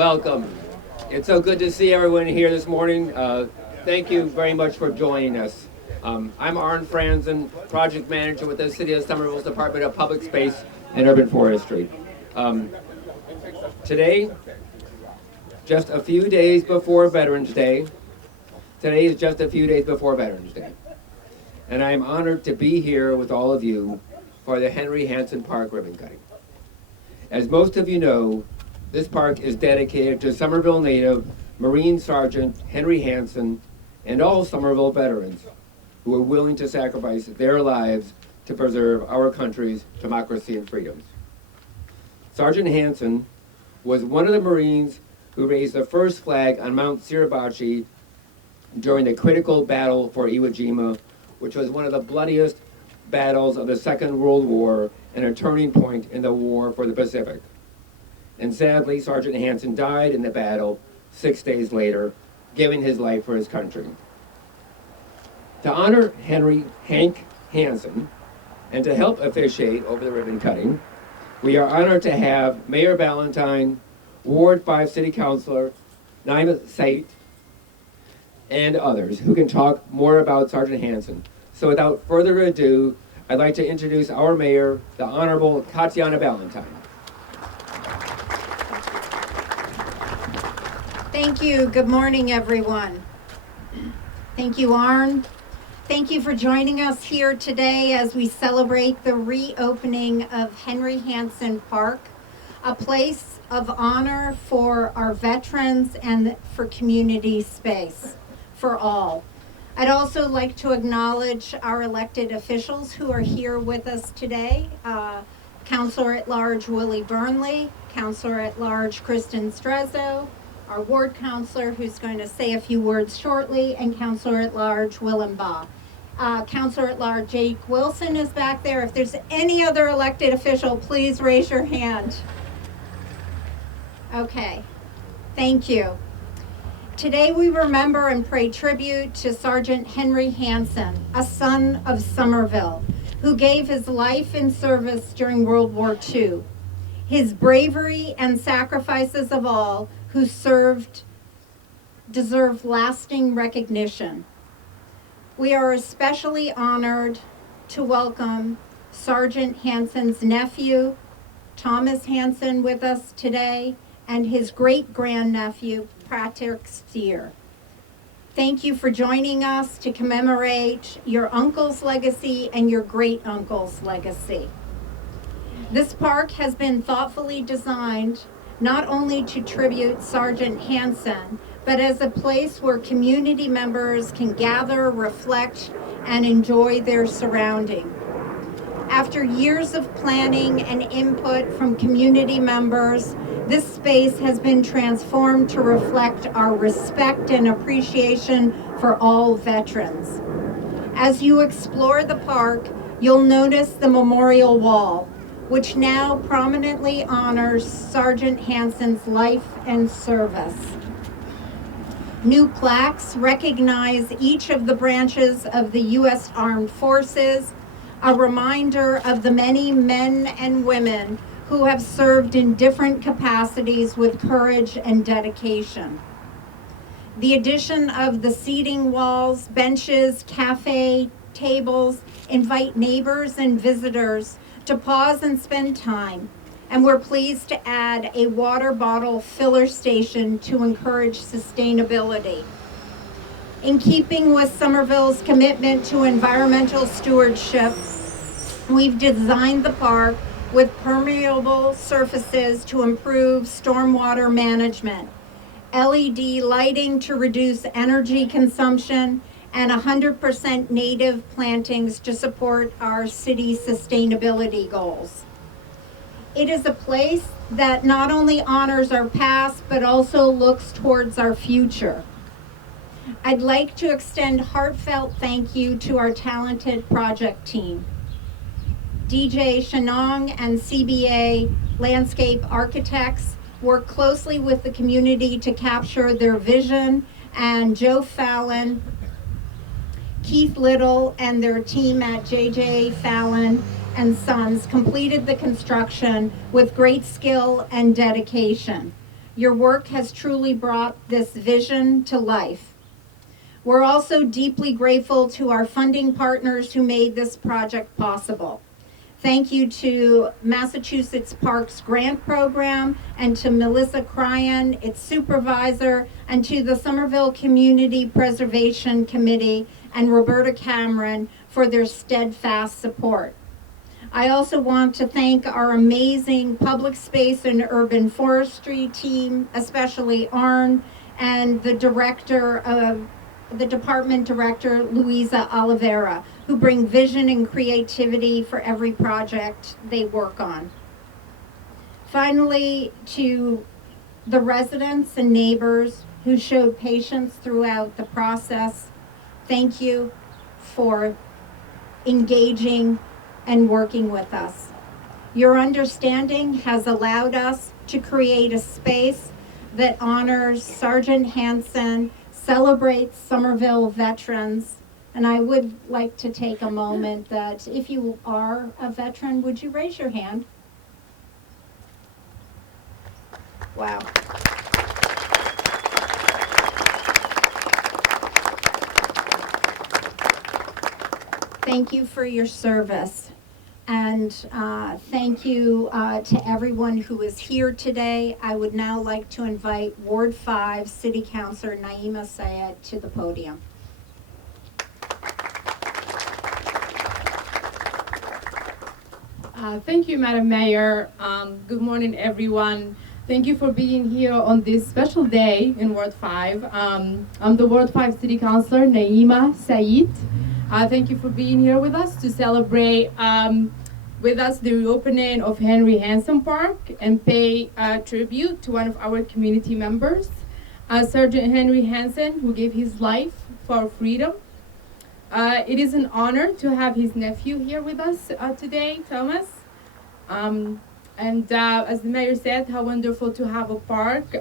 Welcome. It's so good to see everyone here this morning. Thank you very much for joining us. I'm Arn Franzen, Project Manager with the City of Somerville's Department of Public Space and Urban Forestry. Today, just a few days before Veterans Day, today is just a few days before Veterans Day. And I am honored to be here with all of you for the Henry Hansen Park ribbon cutting. As most of you know, this park is dedicated to Somerville native Marine Sergeant Henry Hansen and all Somerville veterans who are willing to sacrifice their lives to preserve our country's democracy and freedoms. Sergeant Hansen was one of the Marines who raised the first flag on Mount Suribachi during the critical battle for Iwo Jima, which was one of the bloodiest battles of the Second World War and a turning point in the war for the Pacific. And sadly, Sergeant Hansen died in the battle 6 days later, giving his life for his country. To honor Hank Hansen and to help officiate over the ribbon cutting, we are honored to have Mayor Ballantyne, Ward 5 City Councilor Naima Sait, and others who can talk more about Sergeant Hansen. So without further ado, I'd like to introduce our mayor, the Honorable Tatiana Ballantyne. Thank you. Good morning, everyone. Thank you, Arn. Thank you for joining us here today as we celebrate the reopening of Henry Hansen Park, a place of honor for our veterans and for community space for all. I'd also like to acknowledge our elected officials who are here with us today. Councilor at Large Willie Burnley, Councilor at Large Kristen Strezzo, our ward councilor who's going to say a few words shortly, and Councilor at Large Willem Baugh. Councilor at Large Jake Wilson is back there. If there's any other elected official, please raise your hand. Okay, thank you. Today we remember and pay tribute to Sergeant Henry Hansen, a son of Somerville, who gave his life in service during World War II. His bravery and sacrifices of all who served deserve lasting recognition. We are especially honored to welcome Sergeant Hansen's nephew, Thomas Hansen, with us today, and his great-grandnephew, Patrick Steer. Thank you for joining us to commemorate your uncle's legacy and your great-uncle's legacy. This park has been thoughtfully designed not only to tribute Sergeant Hansen, but as a place where community members can gather, reflect, and enjoy their surrounding. After years of planning and input from community members, this space has been transformed to reflect our respect and appreciation for all veterans. As you explore the park, you'll notice the memorial wall, which now prominently honors Sergeant Hansen's life and service. New plaques recognize each of the branches of the U.S. Armed Forces, a reminder of the many men and women who have served in different capacities with courage and dedication. The addition of the seating walls, benches, cafe, tables invite neighbors and visitors to pause and spend time, and we're pleased to add a water bottle filler station to encourage sustainability. In keeping with Somerville's commitment to environmental stewardship, we've designed the park with permeable surfaces to improve stormwater management, LED lighting to reduce energy consumption, and 100% native plantings to support our city's sustainability goals. It is a place that not only honors our past, but also looks towards our future. I'd like to extend heartfelt thank you to our talented project team. DJ Shanong and CBA Landscape Architects work closely with the community to capture their vision, and Joe Fallon, Keith Little, and their team at JJ Fallon and Sons completed the construction with great skill and dedication. Your work has truly brought this vision to life. We're also deeply grateful to our funding partners who made this project possible. Thank you to Massachusetts Parks Grant Program and to Melissa Cryan, its supervisor, and to the Somerville Community Preservation Committee and Roberta Cameron for their steadfast support. I also want to thank our amazing public space and urban forestry team, especially Arn, and the department director, Luisa Oliveira, who bring vision and creativity for every project they work on. Finally, to the residents and neighbors who showed patience throughout the process, thank you for engaging and working with us. Your understanding has allowed us to create a space that honors Sergeant Hansen, celebrates Somerville veterans, and I would like to take a moment that if you are a veteran, would you raise your hand? Wow. Thank you for your service. And thank you to everyone who is here today. I would now like to invite Ward 5 City Councilor Naima Sayed to the podium. Thank you, Madam Mayor. Good morning, everyone. Thank you for being here on this special day in Ward 5. I'm the Ward 5 City Councilor, Naima Sayed. Thank you for being here with us to celebrate with us the reopening of Henry Hansen Park and pay tribute to one of our community members, Sergeant Henry Hansen, who gave his life for our freedom. It is an honor to have his nephew here with us today, Thomas. As the mayor said, how wonderful to have a park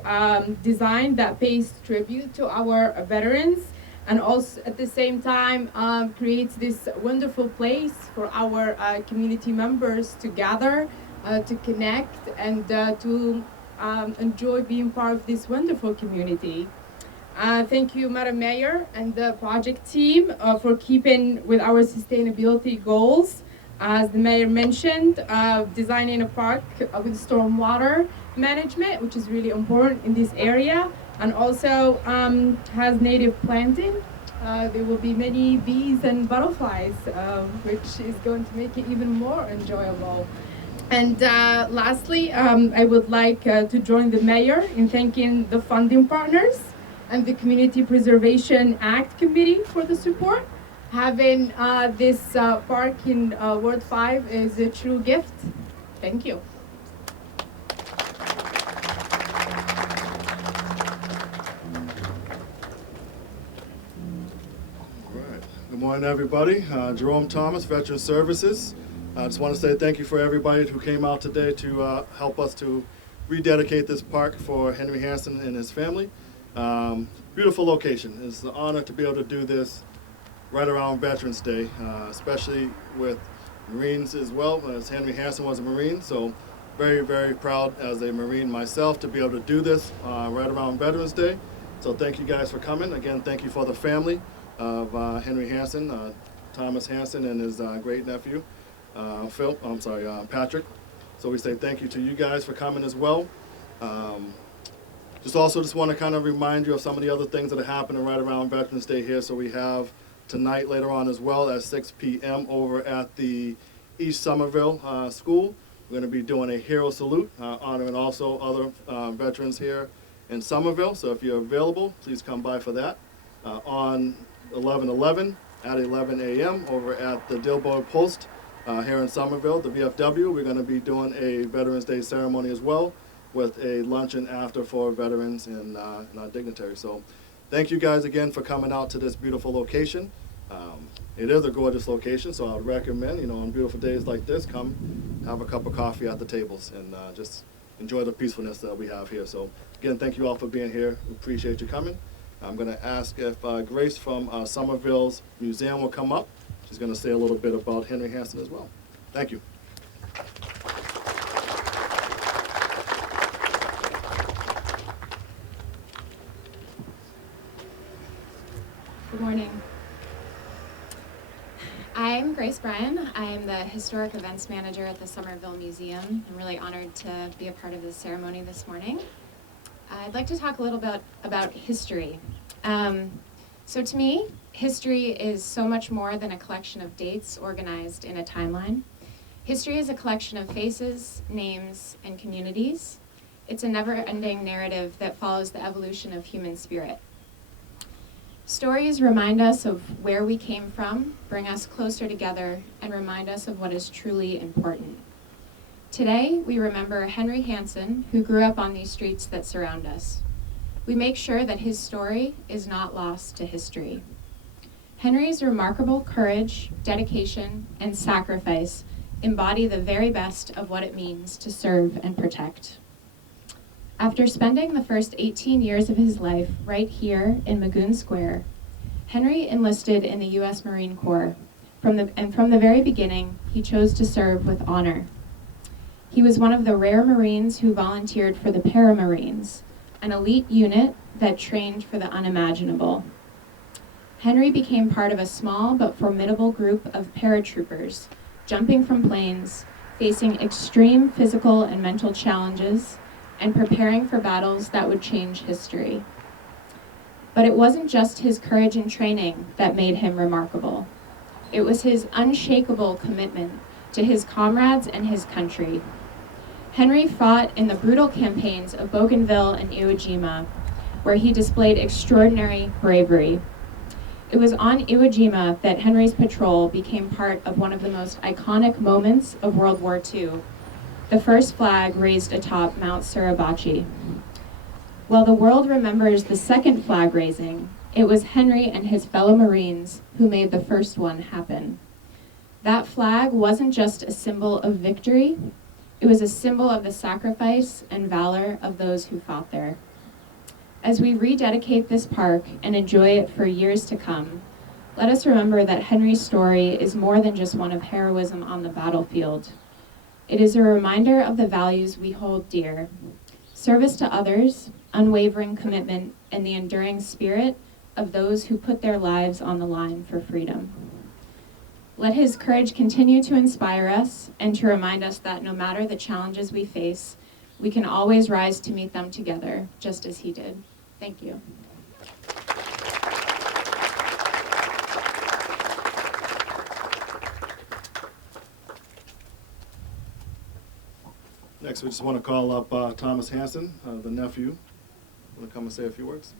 designed that pays tribute to our veterans, and also at the same time creates this wonderful place for our community members to gather, to connect, and to enjoy being part of this wonderful community. Thank you, Madam Mayor and the project team for keeping with our sustainability goals. As the mayor mentioned, designing a park with stormwater management, which is really important in this area, and also has native planting. There will be many bees and butterflies, which is going to make it even more enjoyable. And lastly, I would like to join the mayor in thanking the funding partners and the Community Preservation Act Committee for the support. Having this park in Ward 5 is a true gift. Thank you. Good morning, everybody. Jerome Thomas, Veteran Services. I just want to say thank you for everybody who came out today to help us to rededicate this park for Henry Hansen and his family. Beautiful location. It's an honor to be able to do this right around Veterans Day, especially with Marines as well, as Henry Hansen was a Marine. So very, very proud as a Marine myself to be able to do this right around Veterans Day. So thank you guys for coming. Again, thank you for the family of Henry Hansen, Thomas Hansen and his great nephew, Patrick. So we say thank you to you guys for coming as well. Just want to kind of remind you of some of the other things that are happening right around Veterans Day here. So we have tonight later on as well at 6 p.m. over at the East Somerville School. We're going to be doing a hero salute, honoring also other veterans here in Somerville. So if you're available, please come by for that. On 11/11 at 11 a.m. over at the Dilboy Post here in Somerville, the VFW, we're going to be doing a Veterans Day ceremony as well with a luncheon after for veterans and our dignitaries. So thank you guys again for coming out to this beautiful location. It is a gorgeous location, so I would recommend, on beautiful days like this, come have a cup of coffee at the tables and just enjoy the peacefulness that we have here. So again, thank you all for being here. We appreciate you coming. I'm going to ask if Grace from Somerville's museum will come up. She's going to say a little bit about Henry Hansen as well. Thank you. Good morning. I'm Grace Bryan. I'm the Historic Events Manager at the Somerville Museum. I'm really honored to be a part of this ceremony this morning. I'd like to talk a little bit about history. So to me, history is so much more than a collection of dates organized in a timeline. History is a collection of faces, names, and communities. It's a never-ending narrative that follows the evolution of human spirit. Stories remind us of where we came from, bring us closer together, and remind us of what is truly important. Today, we remember Henry Hansen, who grew up on these streets that surround us. We make sure that his story is not lost to history. Henry's remarkable courage, dedication, and sacrifice embody the very best of what it means to serve and protect. After spending the first 18 years of his life right here in Magoon Square, Henry enlisted in the U.S. Marine Corps. From the very beginning, he chose to serve with honor. He was one of the rare Marines who volunteered for the Paramarines, an elite unit that trained for the unimaginable. Henry became part of a small but formidable group of paratroopers, jumping from planes, facing extreme physical and mental challenges, and preparing for battles that would change history. But it wasn't just his courage and training that made him remarkable. It was his unshakable commitment to his comrades and his country. Henry fought in the brutal campaigns of Bougainville and Iwo Jima, where he displayed extraordinary bravery. It was on Iwo Jima that Henry's patrol became part of one of the most iconic moments of World War II, the first flag raised atop Mount Suribachi. While the world remembers the second flag raising, it was Henry and his fellow Marines who made the first one happen. That flag wasn't just a symbol of victory, it was a symbol of the sacrifice and valor of those who fought there. As we rededicate this park and enjoy it for years to come, let us remember that Henry's story is more than just one of heroism on the battlefield. It is a reminder of the values we hold dear: service to others, unwavering commitment, and the enduring spirit of those who put their lives on the line for freedom. Let his courage continue to inspire us and to remind us that no matter the challenges we face, we can always rise to meet them together, just as he did. Thank you. Next, we just want to call up Thomas Hansen, the nephew. Want to come and say a few words?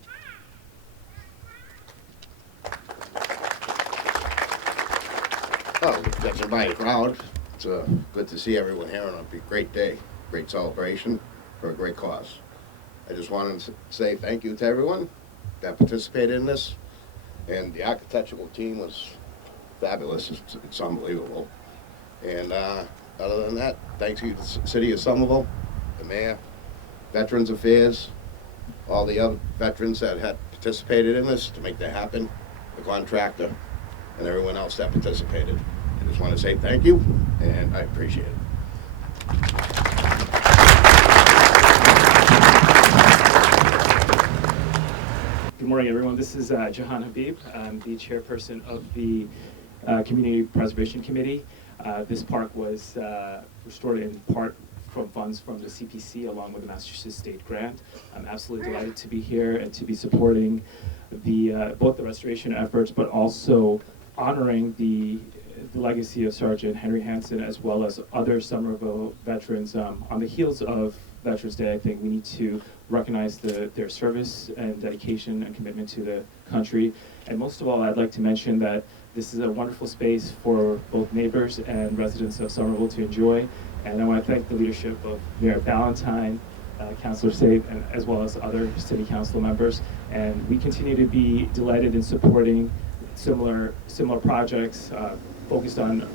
Oh, judging by the crowd, it's good to see everyone here on a great day, great celebration for a great cause. I just wanted to say thank you to everyone that participated in this, and the architectural team was fabulous. It's unbelievable. And other than that, thanks to the City of Somerville, the Mayor, Veterans Affairs, all the other veterans that had participated in this to make that happen, the contractor, and everyone else that participated. I just want to say thank you, and I appreciate it. Good morning, everyone. This is Jahan Habib. I'm the chairperson of the Community Preservation Committee. This park was restored in part from funds from the CPC along with the Massachusetts State Grant. I'm absolutely delighted to be here and to be supporting both the restoration efforts, but also honoring the legacy of Sergeant Henry Hansen as well as other Somerville veterans. On the heels of Veterans Day, I think we need to recognize their service and dedication and commitment to the country. And most of all, I'd like to mention that this is a wonderful space for both neighbors and residents of Somerville to enjoy. And I want to thank the leadership of Mayor Ballantyne, Councilor Sabe, and as well as other city council members. And we continue to be delighted in supporting similar projects focused on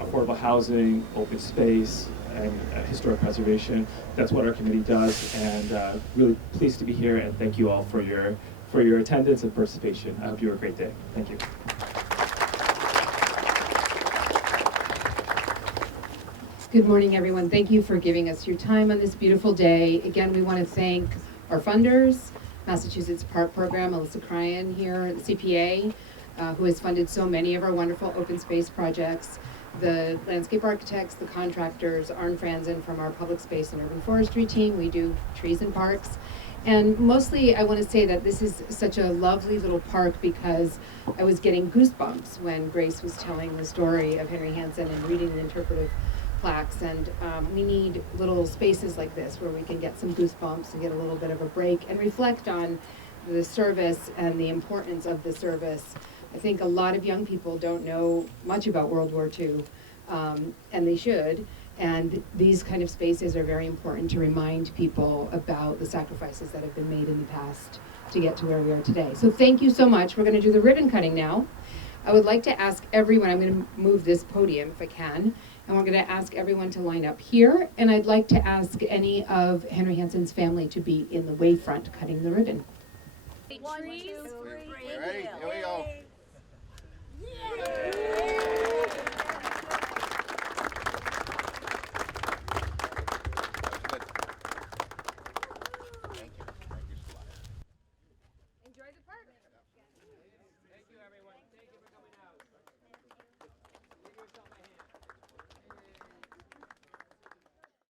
affordable housing, open space, and historic preservation. That's what our committee does, and really pleased to be here, and thank you all for your attendance and participation. I hope you have a great day. Thank you. Good morning, everyone. Thank you for giving us your time on this beautiful day. Again, we want to thank our funders, Massachusetts Park Program, Alyssa Cryan here, the CPA, who has funded so many of our wonderful open space projects, the landscape architects, the contractors, Arne Franzen from our public space and urban forestry team. We do trees and parks. And mostly I want to say that this is such a lovely little park because I was getting goosebumps when Grace was telling the story of Henry Hansen and reading the interpretive plaques. And we need little spaces like this where we can get some goosebumps and get a little bit of a break and reflect on the service and the importance of the service. I think a lot of young people don't know much about World War II, and they should. And these kind of spaces are very important to remind people about the sacrifices that have been made in the past to get to where we are today. So thank you so much. We're going to do the ribbon cutting now. I would like to ask everyone, I'm going to move this podium if I can, and we're going to ask everyone to line up here. And I'd like to ask any of Henry Hansen's family to be in the wavefront cutting the ribbon. 1, 2, 3. Ready? Here we go.